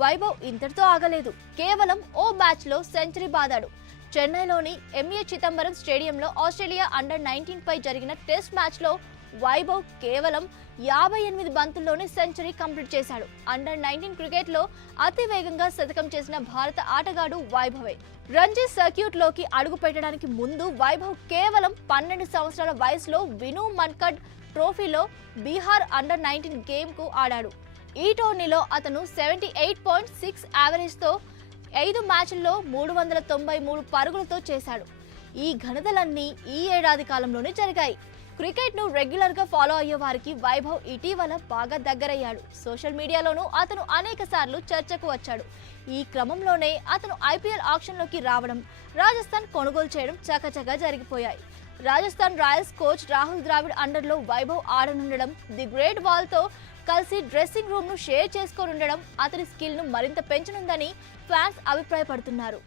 వైభవ్ ఇంతటితో ఆగలేదు. కేవలం ఓ మ్యాచ్లో సెంచరీ బాదాడు. చెన్నైలోని ఎంఏ చిదంబరం స్టేడియంలో ఆస్ట్రేలియా అండర్-19 పై జరిగిన టెస్ట్ మ్యాచ్లో వైభవ్ కేవలం 58 బంతుల్లోనే సెంచరీ కంప్లీట్ చేశాడు. అండర్-19 క్రికెట్లో అతి వేగంగా శతకం చేసిన భారత ఆటగాడు వైభవే. రంజీ సర్క్యూట్ లోకి అడుగు పెట్టడానికి ముందు వైభవ్ కేవలం 12 సంవత్సరాల వయసులో విను మన్కడ్ ట్రోఫీలో బీహార్ అండర్-19 గేమ్ కు ఆడాడు. ఈ టోర్నీలో అతను 78.6 యావరేజ్తో 5 మ్యాచ్ల్లో 393 పరుగులతో చేశాడు. ఈ ఘనతలన్నీ ఈ ఏడాది కాలంలోనే జరిగాయి. క్రికెట్ను రెగ్యులర్గా ఫాలో అయ్యే వారికి వైభవ్ ఇటీవల బాగా దగ్గరయ్యాడు. సోషల్ మీడియాలోనూ అతను అనేక సార్లు చర్చకు వచ్చాడు. ఈ క్రమంలోనే అతను ఐపీఎల్ ఆక్షన్లోకి రావడం, రాజస్థాన్ కొనుగోలు చేయడం చకచకా జరిగిపోయాయి. రాజస్థాన్ రాయల్స్ కోచ్ రాహుల్ ద్రావిడ్ అండర్లో వైభవ్ ఆడనుండడం, ది గ్రేట్ వాల్తో కలిసి డ్రెస్సింగ్ రూమ్ను షేర్ చేసుకోనుండడం అతని స్కిల్ను మరింత పెంచనుందని ఫ్యాన్స్ అభిప్రాయపడుతున్నారు.